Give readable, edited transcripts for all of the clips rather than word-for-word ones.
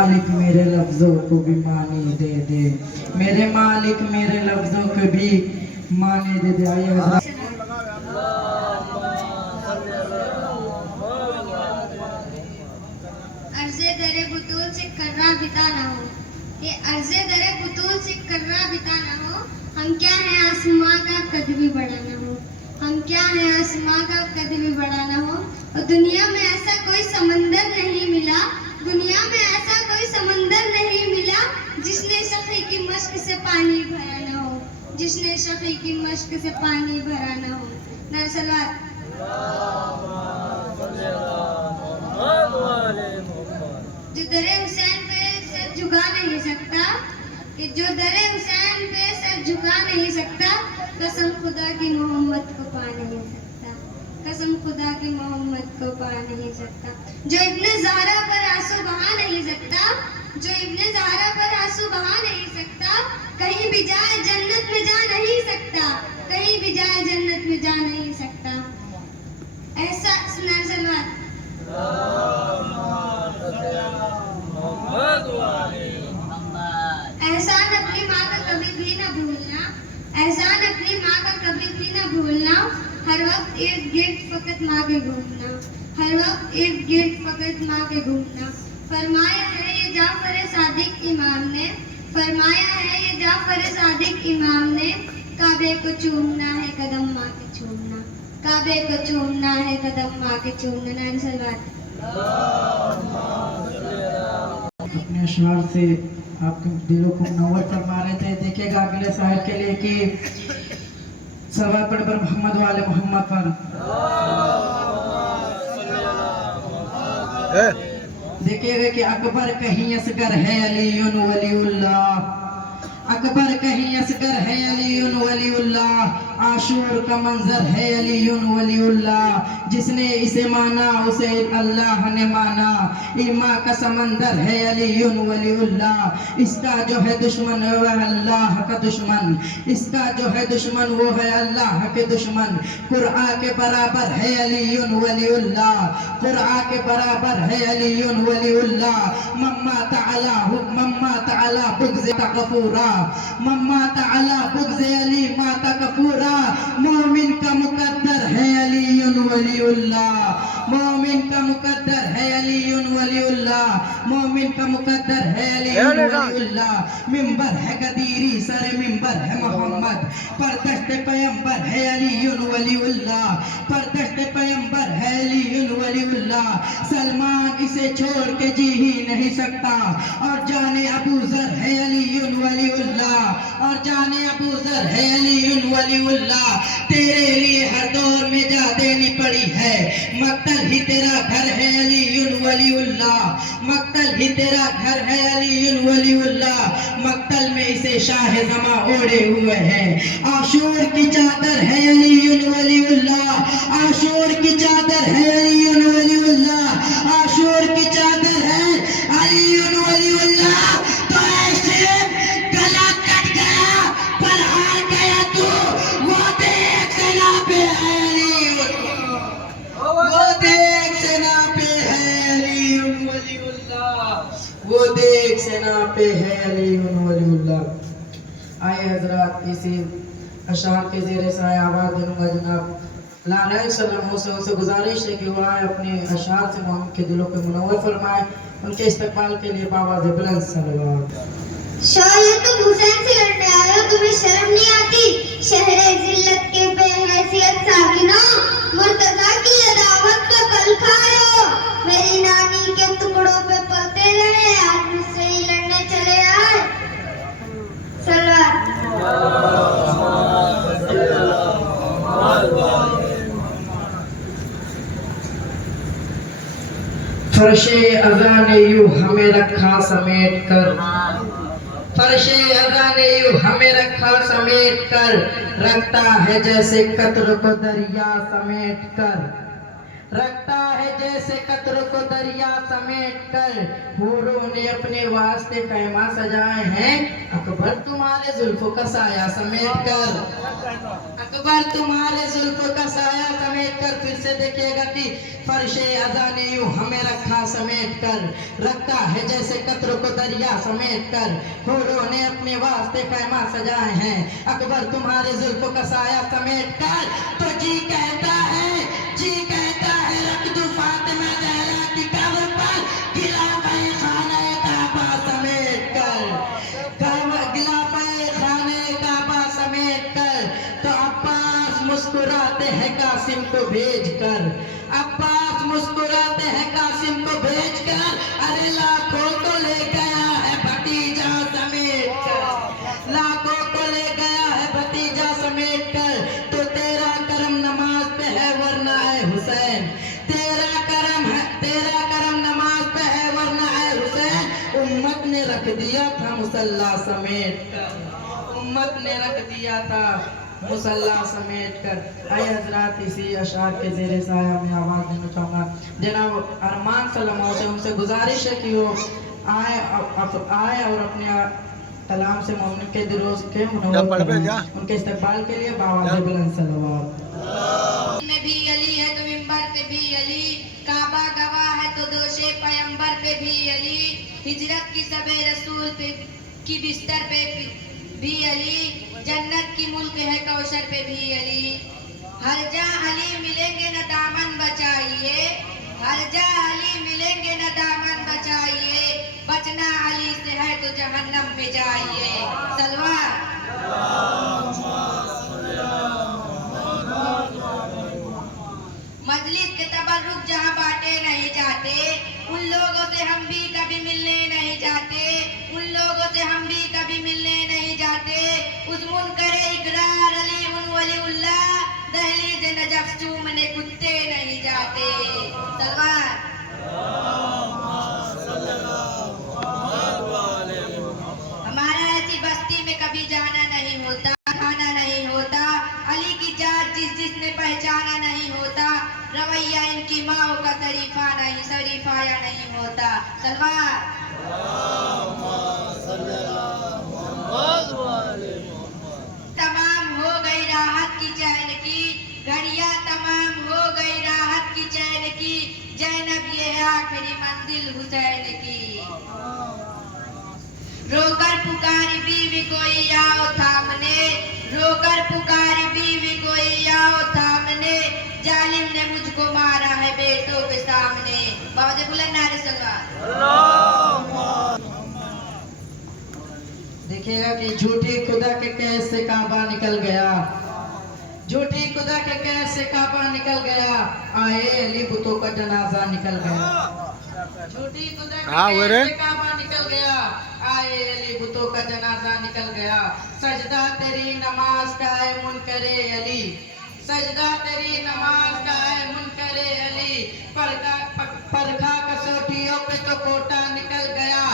मालिक मेरे लफ्जों को भी मानी दे दे, मेरे मालिक मेरे लफ्जों को भी माने दे दे। आइए अर्ज़े दरे बुतूल से कर्रा बिता ना हो, ये अर्ज़े दरे बुतूल से कर्रा बिता ना हो। हम क्या है आसमां का कद भी बड़ा ना हो, हम क्या है आसमां का कद भी बड़ा ना हो। और दुनिया में ऐसा कोई समंदर नहीं मिला, दुनिया में ऐसा कोई समंदर नहीं मिला जिसने सखी की मश्क से पानी भरा ना हो, जिसने सखी की मश्क से पानी भरा ना हो। नरसलात जो दरे हुसैन पे सर झुका नहीं सकता, कि जो दरे हुसैन पे सर झुका नहीं सकता, कसम खुदा की मोहम्मद को पा नहीं सकता, कसम खुदा की मोहम्मद को पा नहीं सकता। जो इब्ने ज़हरा पर आंसू बहा नहीं सकता, जो इब्ने ज़हरा पर आंसू बहा नहीं सकता, कहीं भी जाए जन्नत में जा नहीं सकता, कहीं भी जाए जन्नत में जा नहीं सकता। ऐसा सुना सलवात एहसान अपनी माँ का कभी भी न भूलना, एहसान अपनी माँ का कभी भी न भूलना। हर वक्त इर्द गिर्द फकत माँ के घूमना, हर वक्त इर्द गिर्द फकत माँ के घूमना। फरमाया है ये जाफर सादिक इमाम ने, फरमाया है ये जाफर सादिक इमाम ने, काबे को चूमना है कदम माँ के चूमना, काबे को चूमना है कदम माँ के चूमना। नाइन सलवात अपने अशआर से आपके दिलों को मुनव्वर फरमा रहे थे। देखिएगा अगले शायर के लिए कि सलवात पढ़ पर मोहम्मद वाले मोहम्मद पर। देखिएगा कि अकबर कहीं असगर है अलीयुन वलीउल्लाह, अकबर कहीं असगर है अलीयुन वलीउल्लाह, आशूर का मंजर है अलीयुन वलीउल्लाह। जिसने इसे माना उसे अल्लाह ने माना, ईमा का समंदर है अलीयुन वलीउल्लाह। इसका जो है दुश्मन वह अल्लाह का दुश्मन, इसका जो है दुश्मन वो है अल्लाह के दुश्मन। कुरआ के बराबर है अलीयुन वलीउल्लाह, कुरआ के बराबर है अलीयुन वलीउल्लाह। मम्मा तआला बुग़्ज़ गफूरा, मम्मा तआला बुग़्ज़ अली माता कफूरा। मोमिन का मुकद्दर है अलीयुन वलीउल्लाह, मोमिन का मुकद्दर है अलीयुन वलीउल्लाह, मोमिन का मुकद्दर है अलीयुन वलीउल्लाह। मिंबर है गदीरी सर मिंबर है मोहम्मद, परदश्त पैगंबर है अलीयुन वलीउल्लाह, परदश्त पैगंबर है अलीयुन वलीउल्लाह। सलमान इसे छोड़ के जी ही नहीं सकता, और जाने अबू ज़र है अलीयुन वलीउल्लाह, और जाने अबू ज़र है अलीयुन वलीउल्लाह। तेरे लिए हर दौर में जा देनी पड़ी है, मक्तल ही तेरा घर है अलीयुन वलीउल्लाह, मक्तल ही तेरा घर है अलीयुन वलीउल्लाह। मक्तल में इसे शाह ज़मा ओढ़े हुए हैं, आशूर की चादर है अलीयुन वलीउल्लाह, आशूर की चादर है अलीयुन वलीउल्लाह, आशूर की चादर है अलीयुन वलीउल्लाह। तो ऐसे गला कट गया पर हार गया तू, वो देख सेना पे है अलीयुन, वो देख सेना पे है अलीयुन वलीउल्लाह, वो देख सेना पे है अलीयुन वलीउल्लाह। आए हजरात, इसी अशार के ज़ेरे साए आवाज़ दूंगा जनाब लाला सल्लल्लाहु अलैहि वसल्लम से गुजारिश है कि वो आए अपने अशार से मोहम्मद के दिलों को मुनव्वर फरमाए। उनके इस्तकबाल के लिए बावाज़ बुलंद सलवात। शायद तुम हुसैन से लड़ने आए हो, तुम्हें शर्म नहीं आती? शहरे जिल्लत के बेहैसियत साकिना, मुर्तज़ा की अदावत का कल खाए हो। मेरी नानी के टुकड़ों पे पलते रहे, आज मुझसे ही लड़ने चले आए। सलवात फर्शे अज़ा ने यूं हमें रखा समेट कर, फर्शे अज़ा ने यूं हमें रखा समेट कर, रखता है जैसे कत्र को दरिया समेट कर। रखता है जैसे कतरों को दरिया समेट कर, हूरों ने अपने वास्ते पैमा सजाए हैं, अकबर तुम्हारे जुल्फों का साया समेट कर, अकबर तुम्हारे जुल्फों का साया समेट कर। फिर से देखिएगा कि फर्शे अज़ा ने यूं हमें रखा समेट कर, रखता है जैसे कतरों को दरिया समेट कर, हूरों ने अपने वास्ते पैमा सजाए हैं, अकबर तुम्हारे जुल्फों का साया समेट कर। तो जी कहता है रख दूं फातिमा ज़हरा की कब्र पर, गिलाफ़े खाने काबा समेट कर, गिलाफ़े खाने काबा समेट कर। तो अब्बास मुस्कुराते हैं कासिम को भेज कर, अब्बास मुस्कुराते हैं कासिम को भेज कर, अरे लाखों को ले गया है भतीजा समेट कर, लाखों को ले गया है भतीजा समेट कर। तो तेरा करम नमाज पे है वरना है हुसैन, तेरा करम नमाज पे है वरना है हुसैन। उम्मत ने रख दिया था मुसल्ला समेट कर, उम्मत ने रख दिया था मुसल्ला समेट कर। आए हजरात, इसी अशार के ज़ेरे साया में आवाज़ देना चाहूँगा। जनाब अरमान सल्लल्लाहु से उनसे गुजारिश है कि वो आए और अपने कलाम से मोमिन के दिलों के मुनव्वर करें। उनके इस्तकबाल के लिए बावाज़ बुलंद सल्लल्लाहु में भी अली है तो मिंबर पे भी अली, काबा गवाह है तो दोषे पैगंबर पे भी अली, हिजरत की सबे रसूल पे की बिस्तर पे भी अली, जन्नत की मुल्क है कौशर पे भी अली। हर जा अली मिलेंगे न दामन बचाइए, हर जा अली मिलेंगे न दामन बचाइए, बचना अली से है तो जहन्नम में जाइए। सलवार मजलिस के तबर्रुक जहाँ बांटे नहीं जाते, उन लोगों से हम भी कभी मिलने नहीं जाते, उन लोगों से हम भी कभी मिलने नहीं जाते। उस मुनकरे इकरार अली उन वलीउल्लाह, दहलीज नजफ चूमने कुत्ते नहीं जाते। सलवार हमारा ऐसी बस्ती में कभी जाना नहीं होता, खाना नहीं होता, अली की जात जिसने पहचाना नहीं होता, रवैया इनकी माओ का शरीफाया नहीं होता। सलवार तमाम हो गई राहत की चैन की, घड़ियां तमाम हो गई राहत की चैन की, जैनब ये है आखिरी मंजिल हुसैन की। रोकर पुकारी बीवी कोई आओ थामने, रोकर पुकारी बीवी कोई आओ थामने, जालिम ने मुझको मारा है बेटों के सामने। बाबा बुलंद नारे सलवार। देखिएगा कि झूठी खुदा के कैद से काबा निकल गया, झूठी खुदा के कैद से काबा निकल गया, आए अली बुतों का जनाजा निकल गया, झूठी खुदा के कैद से काबा निकल गया, आए अली बुतों का जनाजा निकल गया। सजदा तेरी नमाज का है मुनकरे अली, सजदा तेरी नमाज का है मुनकरे अली, परखा कसौटियों पे तो कोटा निकल गया,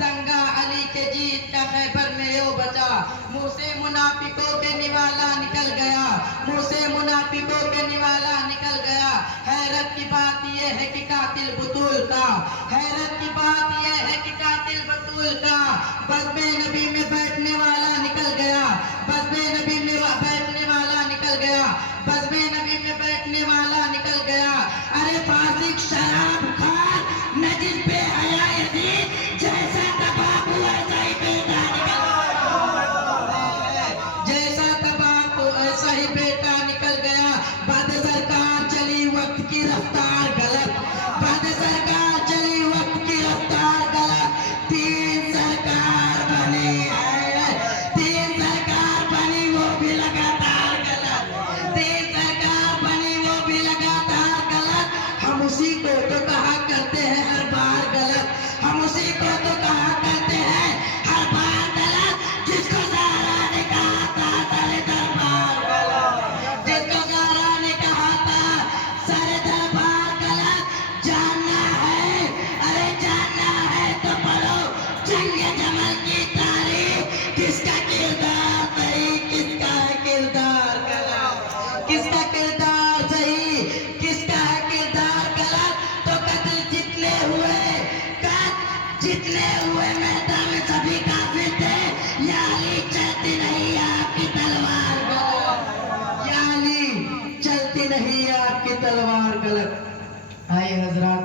दंगा अली के जीत का खैबर में यो बचा, मुंह से मुनाफिकों के निवाला निकल गया, मुंह से मुनाफिकों के निवाला निकल गया। हैरत की बात यह है कि कातिल बतूल का, हैरत की बात यह है कि कातिल बतूल का, बज़्म नबी में बैठने वाला निकल गया, बज़्म नबी में बैठने वाला निकल गया, बज़्म नबी में बैठने वाला निकल गया। अरे फासिक शराब खार नजिल पे हया यदीद, जैसा तबाह वैसा ही बेटा जैसा तबाह ऐसा ही बेटा निकल गया। बाद सरकार चली वक्त की रफ्तार गलत, बाद सरकार चली वक्त की रफ्तार गलत, तीन सरकार बनी हुए मैदान में सभी काफिर थे, या अली चलती नहीं आपकी तलवार गलत, या अली चलती नहीं आपकी तलवार गलत। आए हजरात,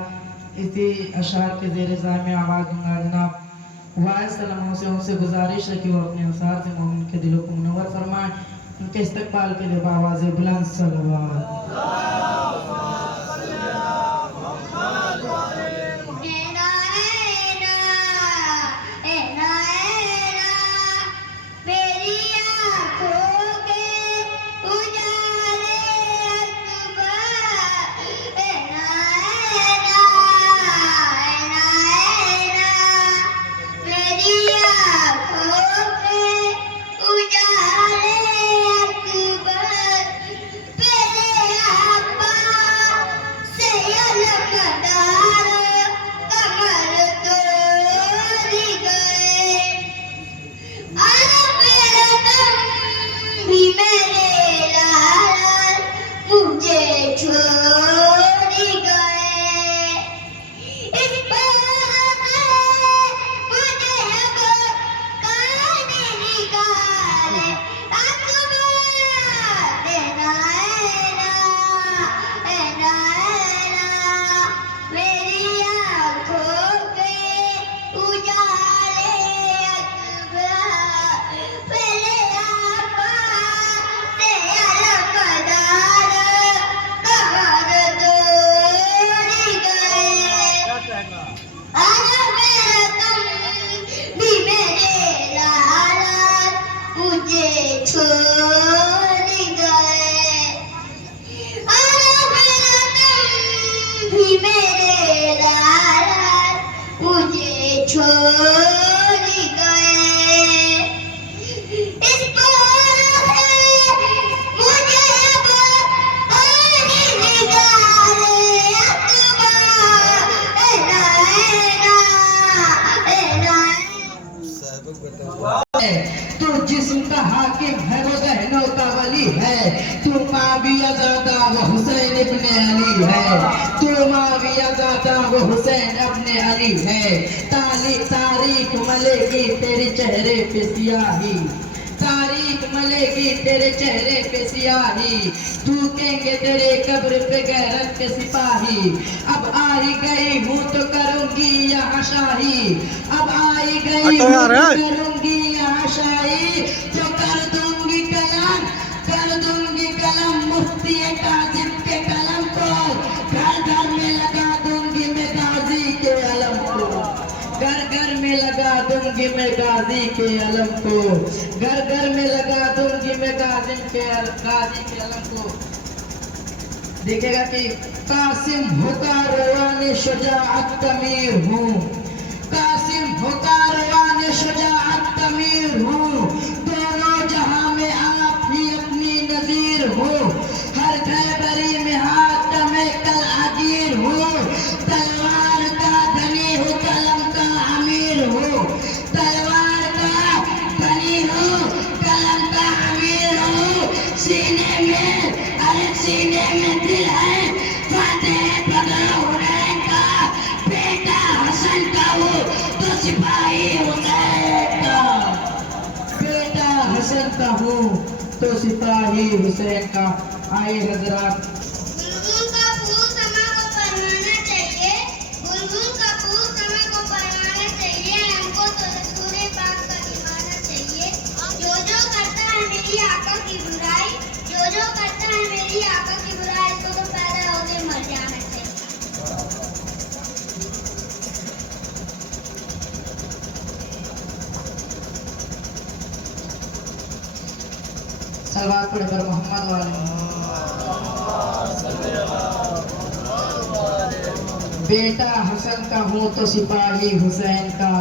इसी अशार के ज़ेर में आवाज़ दूंगा जनाब वाइस सलामों से उनसे गुजारिश है कि वो अपने असार से मोमिन के दिलों को मुनव्वर फरमाएं। उनके इस्तकबाल के लिए बावाज़ बुलंद सलवात। तू जिस्म का हाकिम है, वो जहनों का वली है। तू माविया ज़ादा वो हुसैन इब्ने अली है। तू माविया ज़ादा वो हुसैन इब्ने अली है। तारीख मलेगी तेरे चेहरे पे सियाही, तारीख मलेगी तेरे चेहरे पे सियाही। थूकेंगे तेरे कब्र पे गैरत के सिपाही। अब आई गई हूँ तो करूँगी यहाँ शाही, अब आई गई हूँ तो करूँगी यहाँ शाही। तो कर दूंगी कलम मुफ्ती काजिम के कलम को। घर घर में लगा दूंगी मैं गाजी के अलम को, घर घर में लगा दूंगी मैं गाजी के अलम को, घर घर में लगा दूंगी मैं गाजी के अलम को। देखिएगा कि कासिम होता रवाने शुजाअत तमीर हूँ, कासिम होता रवाने शुजाअत तमीर हूँ। दोनों जहां में आप ही अपनी नजीर हो। हर खैबरी में हाथ में कल अजीर हो। तलवार का धनी हो, कलम का अमीर हो। तलवार का धनी हो, कलम का अमीर हो। सीने में दिल है फतेह पगला हुसैन का। बेटा हसन का हो तो सिपाही हुसैन का, बेटा हसन का हो तो सिपाही हुसैन का। आए हजरात, बुलबुल का फूल समय को परवाना चाहिए, बुलबुल का फूल समय को परवाना चाहिए। हमको तो रसूल पाक का दीवाना चाहिए। जो करता है मेरी आका की बुराई, जो करता है मेरी आका की बुराई, इसको तो पैदा होके मर जाना चाहिए। सलवात पढ़े पर मोहम्मद वाले। बेटा हसन का हूँ तो सिपाही हुसैन का।